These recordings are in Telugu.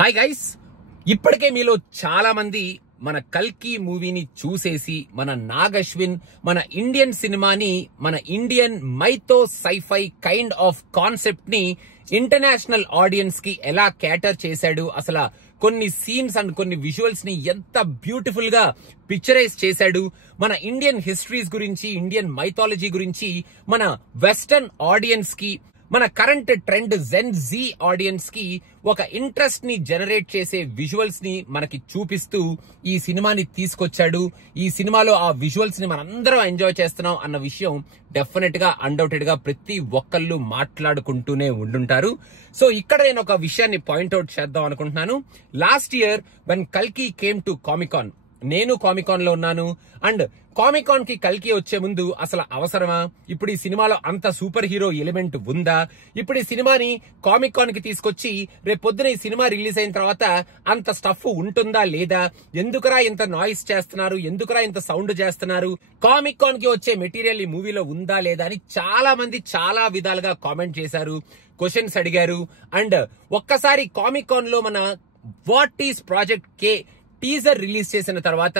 హాయ్ గైస్, ఇప్పటికే మీలో చాలా మంది మన కల్కి మూవీని చూసేసి మన నాగ్ అశ్విన్ మన ఇండియన్ సినిమాని మన Indian mytho sci fi kind of concept ని ఇంటర్నేషనల్ ఆడియన్స్ కి ఎలా క్యాటర్ చేశాడు, అసలు కొన్ని సీన్స్ అండ్ కొన్ని విజువల్స్ ని ఎంత బ్యూటిఫుల్ గా పిక్చరైజ్ చేశాడు, మన ఇండియన్ హిస్టరీస్ గురించి ఇండియన్ మైథాలజీ గురించి మన వెస్టర్న్ ఆడియన్స్ కి మన కరెంట్ ట్రెండ్ జెన్ జీ ఆడియన్స్ కి ఒక ఇంట్రెస్ట్ ని జనరేట్ చేసే విజువల్స్ ని మనకి చూపిస్తూ ఈ సినిమాని తీసుకొచ్చాడు. ఈ సినిమాలో ఆ విజువల్స్ ని మనందరం ఎంజాయ్ చేస్తున్నాం అన్న విషయం డెఫినెట్ గా అన్డౌటెడ్ గా ప్రతి ఒక్కళ్ళు మాట్లాడుకుంటూనే ఉండుంటారు. సో ఇక్కడ నేను ఒక విషయాన్ని పాయింట్అవుట్ చేద్దాం అనుకుంటున్నాను. లాస్ట్ ఇయర్ వెన్ కల్కి కేమ్ టు కామికాన్, నేను కామికాన్ లో ఉన్నాను. అండ్ కామికాన్ కి కల్కి వచ్చే ముందు అసలు అవసరమా, ఇప్పుడు ఈ సినిమాలో అంత సూపర్ హీరో ఎలిమెంట్ ఉందా, ఇప్పుడు ఈ సినిమాని కామికాన్ కి తీసుకొచ్చి రేపు పొద్దున ఈ సినిమా రిలీజ్ అయిన తర్వాత అంత స్టఫ్ ఉంటుందా లేదా, ఎందుకురా ఇంత నాయిస్ చేస్తున్నారు, ఎందుకురా ఇంత సౌండ్ చేస్తున్నారు, కామికాన్ కి వచ్చే మెటీరియల్ ఈ మూవీలో ఉందా లేదా అని చాలా మంది చాలా విధాలుగా కామెంట్ చేశారు, క్వశ్చన్స్ అడిగారు. అండ్ ఒక్కసారి కామికాన్ లో మన what is project K teaser release చేసిన తర్వాత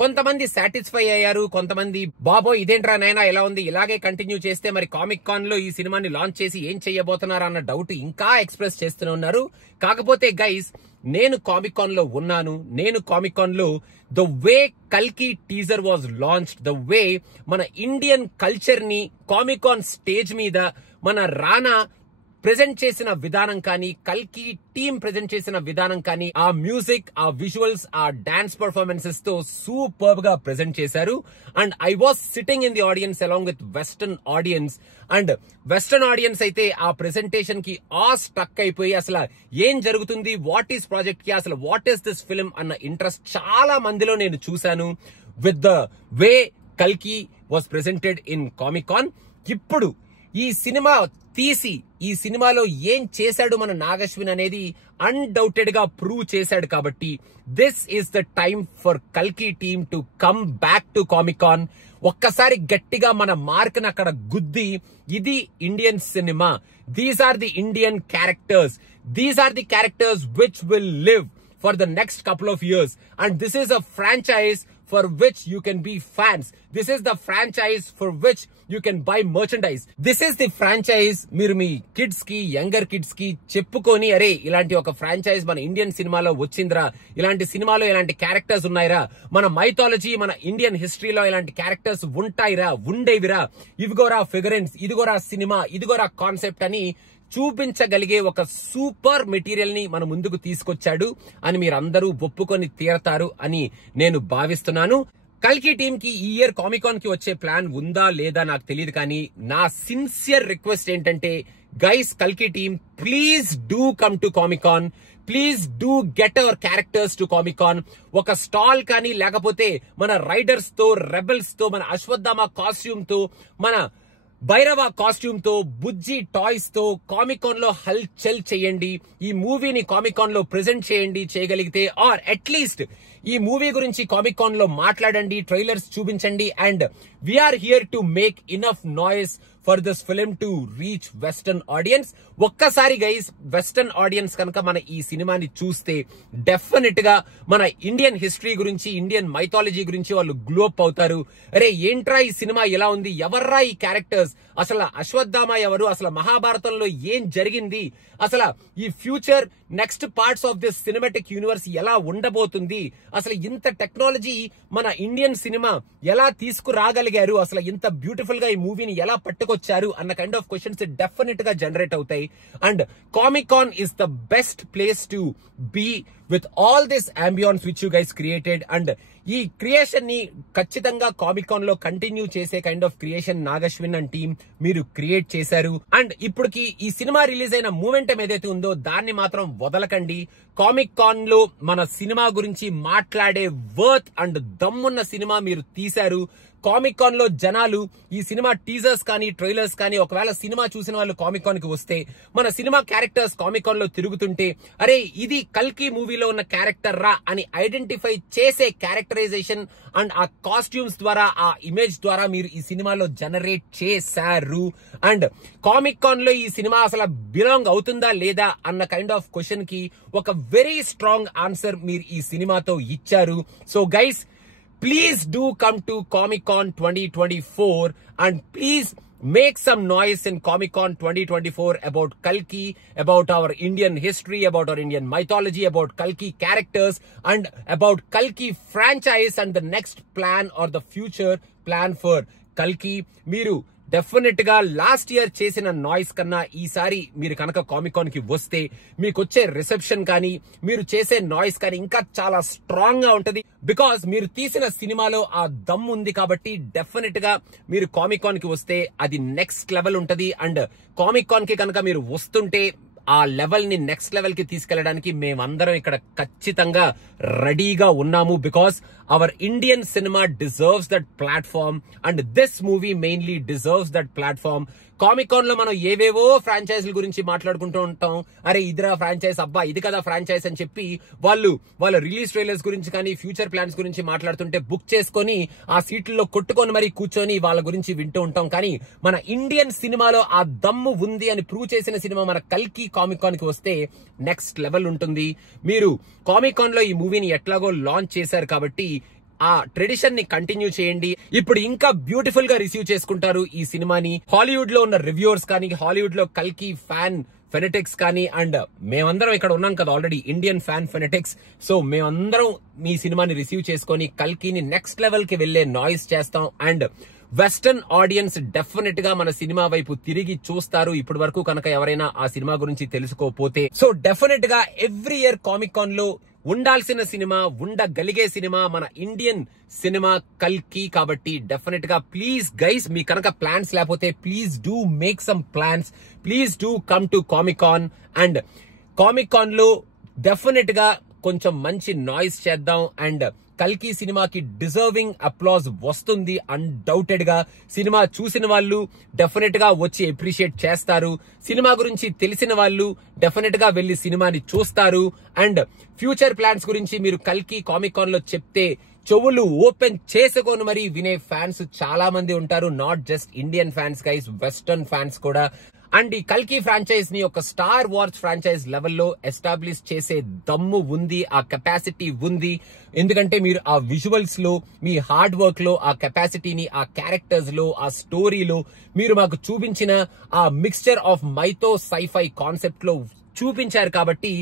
కొంతమంది సాటిస్ఫై అయ్యారు, కొంతమంది బాబోయ్ ఇదేంట్రా నైనా ఎలా ఉంది, ఇలాగే కంటిన్యూ చేస్తే మరి కామికాన్ లో ఈ సినిమాని లాంచ్ చేసి ఏం చేయబోతున్నారు అన్న డౌట్ ఇంకా ఎక్స్ప్రెస్ చేస్తూనే ఉన్నారు. కాకపోతే గైస్, నేను కామికాన్ లో ఉన్నాను. నేను కామికాన్ లో ద వే కల్కి teaser was launched, the way మన ఇండియన్ కల్చర్ ని కామికాన్ స్టేజ్ మీద మన రానా ప్రెజెంట్ చేసిన విధానం కానీ, కల్కి టీమ్ ప్రెజెంట్ చేసిన విధానం కానీ, ఆ మ్యూజిక్, ఆ విజువల్స్, ఆ డాన్స్ పర్ఫార్మెన్సెస్ తో సూపర్ గా ప్రెజెంట్ చేశారు. And I was sitting in the audience along with western audience. And western audience అయితే ఆ ప్రెజెంటేషన్ కి స్టక్ అయిపోయి అసలు ఏం జరుగుతుంది, వాట్ ఈస్ ప్రాజెక్ట్ కి, అసలు వాట్ ఈస్ దిస్ ఫిల్మ్ అన్న ఇంట్రెస్ట్ చాలా మందిలో నేను చూశాను విత్ ద వే కల్కి వాస్ ప్రెజెంటెడ్ ఇన్ కామికాన్. ఇప్పుడు ఈ సినిమా తీసి ఈ సినిమాలో ఏం చేశాడు మన నాగ్ అశ్విన్ అనేది అన్డౌటెడ్ గా ప్రూవ్ చేశాడు. కాబట్టి this is the time for కల్కి team to come back to Comic Con. ఒక్కసారి గట్టిగా మన మార్క్ ని అక్కడ గుద్ది, ఇది Indian cinema, these are the Indian characters, these are the characters which will live for the next couple of years, and this is a franchise for which you can be fans. This is the franchise for which you can buy merchandise. This is the franchise మీరు మీ కిడ్స్ కి, యంగర్ కిడ్స్ కి చెప్పుకొని, అరే ఇలాంటి ఒక ఫ్రాంచైజ్ మన ఇండియన్ సినిమాలో వచ్చిందిరా, ఇలాంటి సినిమాలో ఇలాంటి క్యారెక్టర్స్ ఉన్నాయిరా, మన మైథాలజీ మన ఇండియన్ హిస్టరీలో ఇలాంటి క్యారెక్టర్స్ ఉంటాయిరా, ఉండేవిరా, ఇదిగోరా ఫిగరెన్స్, ఇదిగోరా సినిమా, ఇదిగోరా కాన్సెప్ట్ అని చూపించగలిగే ఒక సూపర్ మెటీరియల్ ని మన ముందుకు తీసుకొచ్చాడు అని మీరందరూ ఒప్పుకొని తీరతారు అని నేను భావిస్తున్నాను. కల్కి టీమ్ కి ఈ ఇయర్ కామికాన్ కి వచ్చే ప్లాన్ ఉందా లేదా నాకు తెలియదు, కానీ నా సిన్సియర్ రిక్వెస్ట్ ఏంటంటే గైస్, కల్కి team please do come to Comic-Con, please do get our characters to Comic-Con. ఒక స్టాల్ కానీ, లేకపోతే మన రైడర్స్ తో, రెబెల్స్ తో, మన అశ్వత్థామ కాస్ట్యూమ్ తో, మన భైరవ కాస్ట్యూమ్ తో, బుజ్జి టాయ్స్ తో కామికాన్ లో హల్చల్ చేయండి. ఈ మూవీని కామికాన్ లో ప్రెజెంట్ చేయండి చేయగలిగితే, ఆర్ అట్లీస్ట్ ఈ మూవీ గురించి కామికాన్ లో మాట్లాడండి, ట్రైలర్స్ చూపించండి. And we're here to make enough noise for this film to reach western audience. ఒక్కసారి గైస్, వెస్టర్న్ ఆడియన్స్ కనుక మన ఈ సినిమాని చూస్తే డెఫినెట్ గా మన ఇండియన్ హిస్టరీ గురించి, ఇండియన్ మైథాలజీ గురించి వాళ్ళు గ్లోప్ అవుతారు. అరే ఏంట్రా ఈ సినిమా ఎలా ఉంది, ఎవర్రా ఈ క్యారెక్టర్స్, అసలు అశ్వత్థామ ఎవరు, అసలు మహాభారతంలో ఏం జరిగింది, అసలు ఈ future next parts of this cinematic universe ఎలా ఉండబోతుంది, అసలు ఇంత టెక్నాలజీ మన ఇండియన్ సినిమా ఎలా తీసుకురాగలిగారు, అసలు ఇంత బ్యూటిఫుల్ గా ఈ మూవీని ఎలా పట్టుకొచ్చారు అన్న కైండ్ ఆఫ్ క్వశ్చన్స్ డెఫినెట్ గా జనరేట్ అవుతాయి. And Comic Con is the best place to be with all this ambience which you guys created. And ఈ క్రియేషన్ ని ఖచ్చితంగా కామికాన్ లో కంటిన్యూ చేసే kind of creation Nag Ashwin and team మీరు క్రియేట్ చేశారు. అండ్ ఇప్పటికి ఈ సినిమా రిలీజ్ అయిన మూమెంటం ఏదైతే ఉందో దాన్ని మాత్రం వదలకండి. కామికాన్ లో మన సినిమా గురించి మాట్లాడే వర్త్ అండ్ దమ్మున్న సినిమా మీరు తీశారు. కామిక్ కాన్ లో జనాలు ఈ సినిమా టీజర్స్ కానీ ట్రైలర్స్ కానీ ఒకవేళ సినిమా చూసిన వాళ్ళు కామిక్ కాన్ కి వస్తే మన సినిమా క్యారెక్టర్స్ కామిక్ కాన్ లో తిరుగుతుంటే అరే ఇది కల్కి మూవీలో ఉన్న క్యారెక్టర్ రా అని ఐడెంటిఫై చేసే క్యారెక్టరైజేషన్ అండ్ ఆ కాస్ట్యూమ్స్ ద్వారా ఆ ఇమేజ్ ద్వారా మీరు ఈ సినిమాలో జనరేట్ చేశారు. అండ్ కామిక్ కాన్ లో ఈ సినిమా అసలు బిలాంగ్ అవుతుందా లేదా అన్న కైండ్ ఆఫ్ క్వశ్చన్ కి ఒక వెరీ స్ట్రాంగ్ ఆన్సర్ మీరు ఈ సినిమాతో ఇచ్చారు. So guys, please do come to Comic Con 2024 and please make some noise in Comic Con 2024 about Kalki, about our Indian history, about our Indian mythology, about Kalki characters and about Kalki franchise and the next plan or the future plan for Kalki. Meeru definite గా లాస్ట్ ఇయర్ చేసిన నాయిస్ కన్నా ఈసారి మీరు కనుక కామిక్ కాన్ కి వస్తే మీకు వచ్చే రిసెప్షన్ కానీ మీరు చేసే నాయిస్ కానీ ఇంకా చాలా స్ట్రాంగ్ గా ఉంటది. బికాస్ మీరు తీసిన సినిమాలో ఆ దమ్ ఉంది కాబట్టి డెఫినెట్ గా మీరు కామిక్ కాన్ కి వస్తే అది నెక్స్ట్ లెవెల్ ఉంటది. అండ్ కామిక్ కాన్ కి కనుక మీరు వస్తుంటే ఆ లెవెల్ ని నెక్స్ట్ లెవెల్ కి తీసుకెళ్లడానికి మేమందరం ఇక్కడ ఖచ్చితంగా రెడీగా ఉన్నాము. Because our Indian cinema deserves that platform and this movie mainly deserves that platform. Comic Con లో మనం ఏవేవో ఫ్రాంచైజీల గురించి మాట్లాడుకుంటూ ఉంటాం. అరే ఇదిరా ఫ్రాంచైజ్, అబ్బా ఇది కదా ఫ్రాంచైజ్ అని చెప్పి వాళ్ళ రిలీజ్ ట్రైలర్స్ గురించి కానీ ఫ్యూచర్ ప్లాన్స్ గురించి మాట్లాడుతుంటే బుక్ చేసుకొని ఆ సీట్లలో కొట్టుకొని మరీ కూర్చొని వాళ్ళ గురించి వింటూ ఉంటాం. కానీ మన ఇండియన్ సినిమాలో ఆ దమ్ము ఉంది అని ప్రూవ్ చేసిన సినిమా మన కల్కి కామిక్ కాన్ కి వస్తే నెక్స్ట్ లెవెల్ ఉంటుంది. మీరు కామిక్ కాన్ లో ఈ మూవీని ఎట్లాగో లాంచ్ చేశారు కాబట్టి ఆ ట్రెడిషన్ ని కంటిన్యూ చేయండి. ఇప్పుడు ఇంకా బ్యూటిఫుల్ గా రిసీవ్ చేసుకుంటారు ఈ సినిమాని. హాలీవుడ్ లో ఉన్న రివ్యూవర్స్ కానీ, హాలీవుడ్ లో కల్కి ఫ్యాన్ ఫెనటిక్స్ కానీ, అండ్ మేమందరం ఇక్కడ ఉన్నాం కదా already Indian fan fanatics. So మేమందరం మీ సినిమాని రిసీవ్ చేసుకొని కల్కిని నెక్స్ట్ లెవెల్ కి వెళ్లే నాయిస్ చేస్తాం. అండ్ వెస్టర్న్ ఆడియన్స్ డెఫినెట్ గా మన సినిమా వైపు తిరిగి చూస్తారు ఇప్పటి వరకు కనుక ఎవరైనా ఆ సినిమా గురించి తెలుసుకోపోతే. సో డెఫినెట్ గా ఎవ్రీ ఇయర్ కామిక్ కాన్ లో ఉండాల్సిన సినిమా, ఉండగలిగే సినిమా మన ఇండియన్ సినిమా కల్కి. కాబట్టి డెఫినెట్ గా ప్లీజ్ గైస్, మీ కనుక ప్లాన్స్ లేకపోతే please do make some plans. Please do come to Comic Con. And Comic Con లో డెఫినెట్ గా కొంచెం మంచి నాయిస్ చేద్దాం. అండ్ కల్కి సినిమాకి డిజర్వింగ్ అప్లాజ్ వస్తుంది అన్డౌటెడ్ గా. సినిమా చూసిన వాళ్ళు డెఫినెట్ గా వచ్చి అప్రిషియేట్ చేస్తారు. సినిమా గురించి తెలిసిన వాళ్ళు డెఫినెట్ గా వెళ్లి సినిమాని చూస్తారు. అండ్ ఫ్యూచర్ ప్లాన్స్ గురించి మీరు కల్కి కామిక్ కాన్ లో చెప్తే చెవులు ఓపెన్ చేసుకొని మరి వినే ఫ్యాన్స్ చాలా మంది ఉంటారు. Not just Indian fans guys, western fans కూడా. అండ్ ఈ కల్కి ఫ్రాంచైజ్ ని ఒక స్టార్ వార్స్ ఫ్రాంచైజ్ లెవెల్లో ఎస్టాబ్లిష్ చేసే దమ్ము ఉంది, ఆ కెపాసిటీ ఉంది. ఎందుకంటే మీరు ఆ విజువల్స్ లో, మీ హార్డ్ వర్క్ లో ఆ కెపాసిటీని, ఆ క్యారెక్టర్స్ లో, ఆ స్టోరీలో మీరు మాకు చూపించిన ఆ mixture of mytho sci fi concept లో చూపించారు. కాబట్టి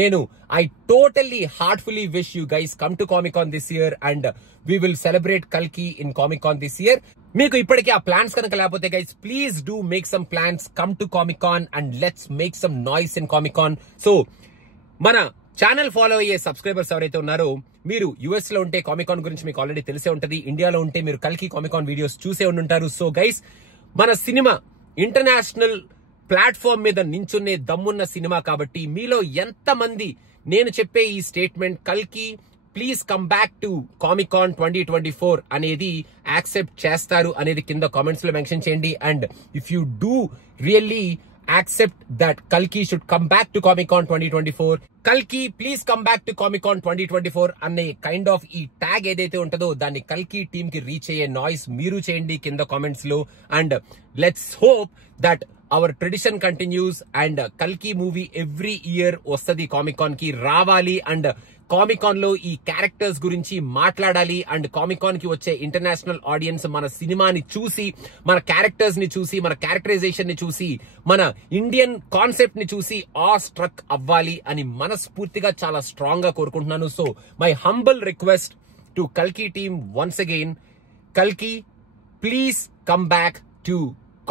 నేను I totally heartfully wish you guys come to Comic Con this year and we will celebrate కల్కి in Comic Con this year. మీకు ఇప్పటికీ ఆ ప్లాన్స్ కనుక లేకపోతే guys please do make some plans, come to Comic Con and let's make some noise in Comic Con. So మన ఛానల్ ఫాలో అయ్యే సబ్స్క్రైబర్స్ ఎవరైతే ఉన్నారో మీరు యుఎస్ లో ఉంటే కామిక్ కాన్ గురించి మీకు ఆల్రెడీ తెలిసే ఉంటది. ఇండియాలో ఉంటే మీరు కల్కి కామిక్ కాన్ వీడియోస్ చూసే ఉండుంటారు. సో గైస్, మన సినిమా ఇంటర్నేషనల్ ప్లాట్ఫామ్ మీద నించునే దమ్మున్న సినిమా కాబట్టి మీలో ఎంతమంది నేను చెప్పే ఈ స్టేట్మెంట్ కల్కి please come back to Comic Con 2024 అనేది యాక్సెప్ట్ చేస్తారు అనేది కింద కామెంట్స్ లో మెన్షన్ చేయండి. And if you do really accept that కల్కి should come back to Comic Con 2024, కల్కి please come back to Comic Con 2024 అనే కైండ్ ఆఫ్ ఈ ట్యాగ్ ఏదైతే ఉంటుందో దాన్ని కల్కి టీమ్ కి రీచ్ అయ్యే నాయిస్ మీరు చేయండి కింద కామెంట్స్ లో. And let's hope that hour tradition continuous and కల్కి మూవీ ఎవ్రీ ఇయర్ వస్తుంది కామిక్ కాన్ కి రావాలి. అండ్ కామిక్ కాన్ లో ఈ క్యారెక్టర్స్ గురించి మాట్లాడాలి. అండ్ కామిక్ కాన్ కి వచ్చే ఇంటర్నేషనల్ ఆడియన్స్ మన సినిమాని చూసి, మన క్యారెక్టర్స్ ని చూసి, మన క్యారెక్టరైజేషన్ ని చూసి, మన ఇండియన్ కాన్సెప్ట్ ని చూసి ఆ స్ట్రక్ అవ్వాలి అని మనస్ఫూర్తిగా చాలా స్ట్రాంగ్ గా కోరుకుంటున్నాను. So my humble request to కల్కి టీమ్ వన్స్ అగైన్, కల్కి please come back to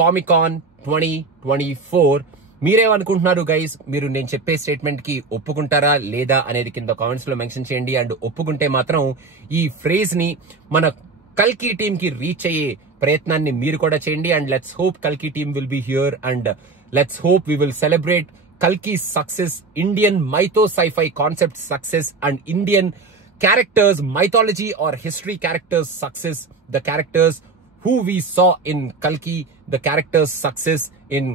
Comic Con 2024. మీరేమనుకుంటున్నారు గైస్? మీరు నేను చెప్పే స్టేట్మెంట్ కి ఒప్పుకుంటారా లేదా అనేది కింద కామెంట్స్ లో మెన్షన్ చేయండి. అండ్ ఒప్పుకుంటే మాత్రం ఈ ఫ్రేజ్ ని మన కల్కి టీమ్ కి రీచ్ అయ్యే ప్రయత్నాన్ని మీరు కూడా చేయండి. అండ్ లెట్స్ హోప్ కల్కి team will be here and let's hope we will celebrate కల్కి success, Indian mytho sci fi concept success and Indian characters, mythology or history characters success the characters who we saw in Kalki, the characters' success in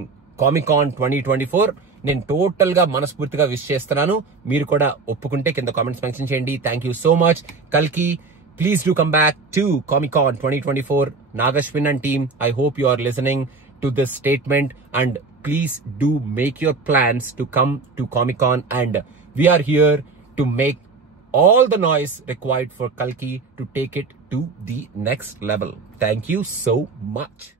Comic-Con 2024. నేను టోటల్ గా మనస్ఫూర్తిగా విష్ చేస్తున్నాను. మీరు కూడా ఒప్పుకుంటే కింద కామెంట్స్ మెన్షన్ చేయండి. Thank you so much. కల్కి, please do come back to Comic-Con 2024. Nagashwin and team, I hope you are listening to this statement, and please do make your plans to come to Comic-Con, and we are here to make all the noise required for Kalki to take it to the next level. Thank you so much.